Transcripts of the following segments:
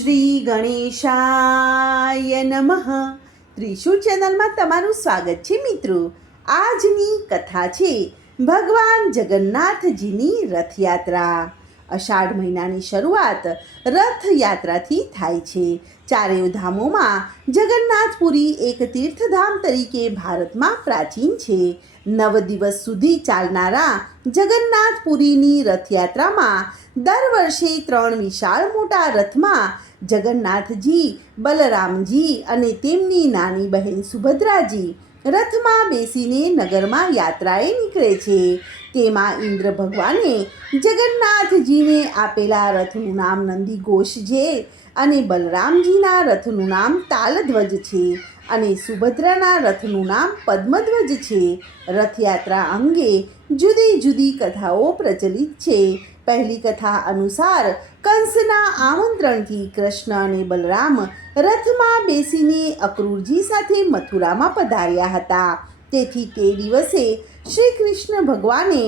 શ્રી ગણેશાય નમઃ. ત્રિશુળ ચેનલમાં તમારું સ્વાગત છે મિત્રો. આજની કથા છે ભગવાન જગન્નાથજીની રથયાત્રા. અષાઢ મહિનાની શરૂઆત રથયાત્રાથી થાય છે. ચારેય ધામોમાં જગન્નાથપુરી એક તીર્થધામ તરીકે ભારતમાં પ્રાચીન છે. 9 દિવસ સુધી ચાલનારા જગન્નાથપુરીની રથયાત્રામાં દર વર્ષે 3 વિશાળ મોટા રથમાં જગન્નાથજી, બલરામજી અને તેમની નાની બહેન સુભદ્રાજી રથમાં બેસીને નગરમાં યાત્રાએ નીકળે છે. તેમાં ઇન્દ્ર ભગવાને જગન્નાથજીને આપેલા રથનું નામ નંદીઘોષ છે અને બલરામજીના રથનું નામ તાલધ્વજ છે અને સુભદ્રાના રથનું નામ પદ્મધ્વજ છે. રથયાત્રા અંગે જુદી જુદી કથાઓ પ્રચલિત છે. પહેલી કથા અનુસાર કંસના આમંત્રણથી કૃષ્ણ અને બલરામ રથમાં બેસીને અક્રૂરજી સાથે મથુરામાં પધાર્યા હતા. તેથી તે દિવસે શ્રી કૃષ્ણ ભગવાને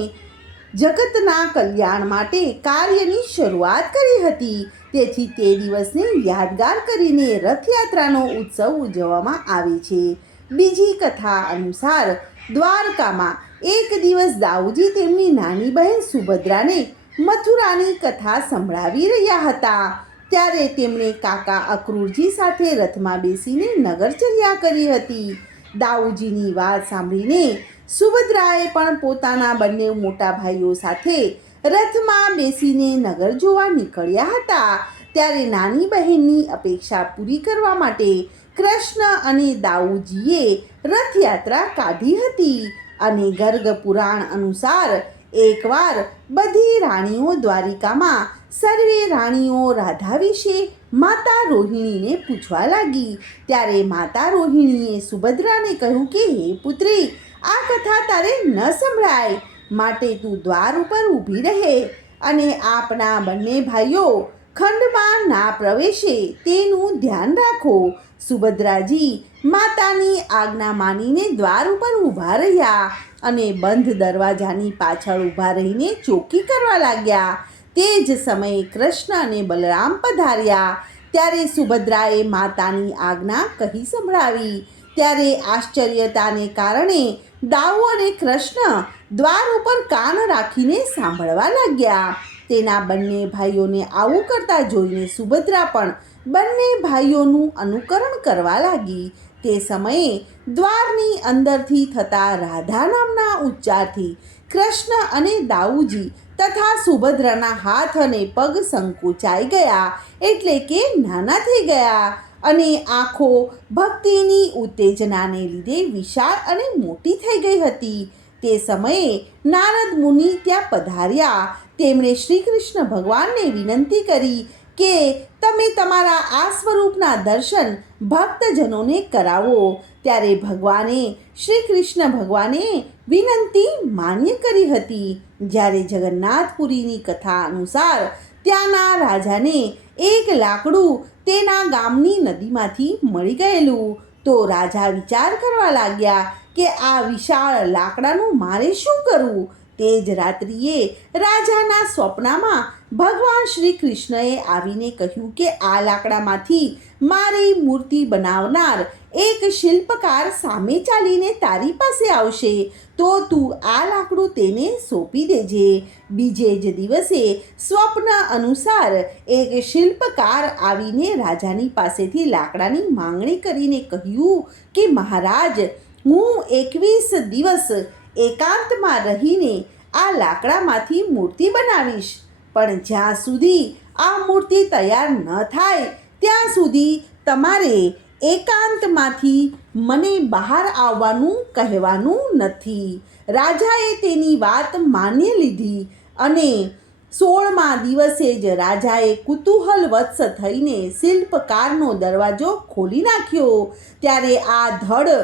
જગતના કલ્યાણ માટે કાર્યની શરૂઆત કરી હતી. તેથી તે દિવસને યાદગાર કરીને રથયાત્રાનો ઉત્સવ ઉજવવામાં આવે છે. બીજી કથા અનુસાર દ્વારકામાં એક દિવસ દાઉજી તેમની નાની બહેન સુભદ્રાને મથુરાની કથા સંભળાવી રહ્યા હતા. ત્યારે તેમણે કાકા અક્રૂરજી સાથે રથમાં બેસીને નગરચર્યા કરી હતી. દાઉજીની વાત સાંભળીને સુભદ્રાએ પણ પોતાના બંને મોટા ભાઈઓ સાથે રથમાં બેસીને નગર જોવા નીકળ્યા હતા. ત્યારે નાની બહેનની અપેક્ષા પૂરી કરવા માટે કૃષ્ણ અને દાઉજીએ રથયાત્રા કાઢી હતી. અને ગર્ગ પુરાણ અનુસાર એકવાર બધી રાણીઓ દ્વારિકામાં સર્વે રાણીઓ રાધા વિશે માતા રોહિણીને પૂછવા લાગી. ત્યારે માતા રોહિણીએ સુભદ્રાને કહ્યું કે હે પુત્રી, આ કથા તારે ન સંભળાય, માટે તું દ્વાર ઉપર ઊભી રહે અને આપણા બંને ભાઈઓ ખંડમાં ના પ્રવેશે તેનું ધ્યાન રાખો. સુભદ્રાજી માતાની આજ્ઞા માનીને દ્વાર ઉપર ઊભા રહ્યા અને બંધ દરવાજાની પાછળ ઊભા રહીને ચોકી કરવા લાગ્યા. તે જ સમયે કૃષ્ણ અને બલરામ પધાર્યા. ત્યારે સુભદ્રાએ માતાની આજ્ઞા કહી સંભળાવી. ત્યારે આશ્ચર્યતાને કારણે દાઉ અને કૃષ્ણ દ્વાર ઉપર કાન રાખીને સાંભળવા લાગ્યા. તેના બંને ભાઈઓને આવું કરતા જોઈને સુભદ્રા પણ બંને ભાઈઓનું અનુકરણ કરવા લાગી. તે સમયે દ્વારની અંદરથી થતા રાધા નામના ઉચ્ચારથી કૃષ્ણ અને દાઉજી તથા સુભદ્રાના હાથ અને પગ સંકોચાઈ ગયા, એટલે કે નાના થઈ ગયા અને આંખો ભક્તિની ઉત્તેજનાને લીધે વિશાળ અને મોટી થઈ ગઈ હતી. તે સમયે નારદ મુનિ ત્યાં પધાર્યા. તેમણે શ્રી કૃષ્ણ ભગવાનને વિનંતી કરી કે તમે તમારા આ સ્વરૂપના દર્શન ભક્તજનોને કરાવો. ત્યારે શ્રી કૃષ્ણ ભગવાને વિનંતી માન્ય કરી હતી. જ્યારે જગન્નાથપુરીની કથા અનુસાર ત્યાંના રાજાને એક લાકડું તેના ગામની નદીમાંથી મળી ગયેલું. તો રાજા વિચાર કરવા લાગ્યા કે આ વિશાળ લાકડાનું મારે શું કરવું. તે જ રાત્રિએ રાજાના સ્વપ્નમાં ભગવાન શ્રી કૃષ્ણએ આવીને કહ્યું કે આ લાકડામાંથી મારી મૂર્તિ બનાવનાર એક શિલ્પકાર સામે ચાલીને તારી પાસે આવશે, તો તું આ લાકડું તેને સોંપી દેજે. બીજે જ દિવસે સ્વપ્ન અનુસાર એક શિલ્પકાર આવીને રાજાની પાસેથી લાકડાની માંગણી કરીને કહ્યું કે મહારાજ, હું 21 દિવસ એકાંતમાં રહીને આ લાકડામાંથી મૂર્તિ બનાવીશ, પણ જ્યાં સુધી આ મૂર્તિ તૈયાર ન થાય ત્યાં સુધી તમારે એકાંતમાંથી મને બહાર આવવાનું કહેવાનું નથી. રાજાએ તેની વાત માની લીધી અને 16મા દિવસે જ રાજાએ કુતૂહલવશ થઈને શિલ્પકારનો દરવાજો ખોલી નાખ્યો. ત્યારે આ ધડ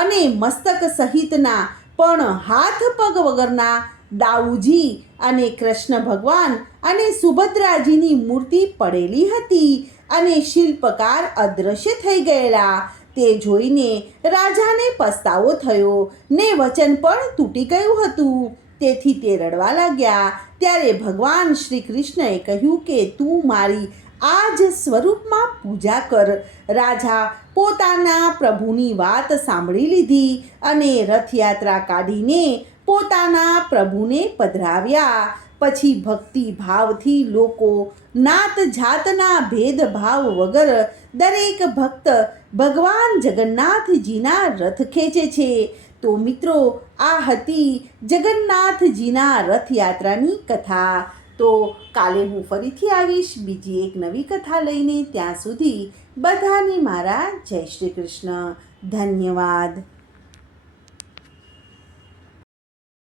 અને મસ્તક સહિતના પણ હાથ પગ વગરના દાઉજી અને કૃષ્ણ ભગવાન અને સુભદ્રાજીની મૂર્તિ પડેલી હતી અને શિલ્પકાર અદૃશ્ય થઈ ગયેલા. તે જોઈને રાજાને પસ્તાવો થયો ને વચન પણ તૂટી ગયું હતું. તેથી તે રડવા લાગ્યા. ત્યારે ભગવાન શ્રી કૃષ્ણએ કહ્યું કે તું મારી આ જ સ્વરૂપમાં પૂજા કર. રાજા પોતાના પ્રભુની વાત સાંભળી લીધી અને રથયાત્રા કાઢીને પોતાના પ્રભુને પધરાવ્યા. પછી ભક્તિભાવથી લોકો નાત જાતના ભેદભાવ વગર દરેક ભક્ત ભગવાન જગન્નાથજીના રથ ખેંચે છે. તો મિત્રો, આ હતી જગન્નાથજીના રથયાત્રાની કથા. તો કાલે હું ફરીથી આવીશ બીજી એક નવી કથા લઈને. ત્યાં સુધી બધાને મારા જય શ્રી કૃષ્ણ. ધન્યવાદ.